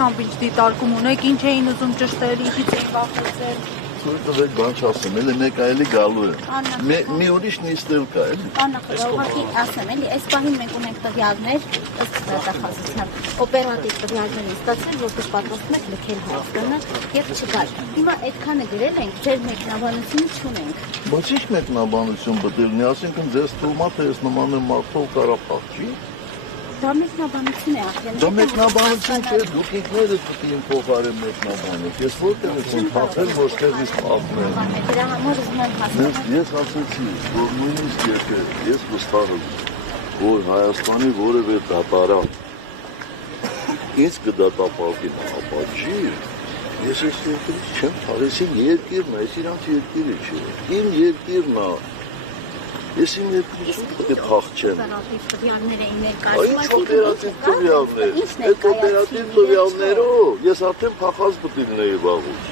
Ամբիջ դիտարկում ունեք, ինչ էին ուզում ճշտել, ինչից էին վախեցել։ Թույլ բան չասեմ, էլի մեկ այլի գալու է։ Մի ուրիշ նիստել կա, էլի։ Ուղղակի ասեմ, էլի, այս պահին մենք ունենք տվյալներ, ըստ դատախազության, օպերատիվ տվյալներ ստացել, որպես պատրաստում եք լքել Հայաստանը եւ չգալ։ Հիմա այդքանը գրել ենք, ձեր մեկնաբանությունը չունենք։ Բայց ի՞նչ մեկնաբանություն բդելնի, ասինքն ձեզ թվում է, թե ես նման եմ մարդով Ղարաբաղ չի։ Դա մեկնաբանություն է ախր։ Դա մեկնաբանություն չէ, դուք ինքներդ պետք է իմ փոխարեն մեկնաբանեք։ Ես որտեղ եմ փախել, որտեղից փախնել։ Դրա համար ուզում եմ հասկանալ։ Ես ասացի, որ նույնիսկ եթե ես վստահ եմ, որ Հայաստանի որևէ դատարան ինձ կդատապարտի, ապա չի։ Ես այս երկրից չեմ թաղես, իմ երկիրն է, այս իրանց երկիրը չի։ Իմ երկիրն է։ Ես իմ երկրից պետք է փախչեմ։ Ինչ օպերատիվ տվյալներ։ Այդ օպերատիվ տվյալներով ես արդեն փախած պետք է լինեի վաղուց։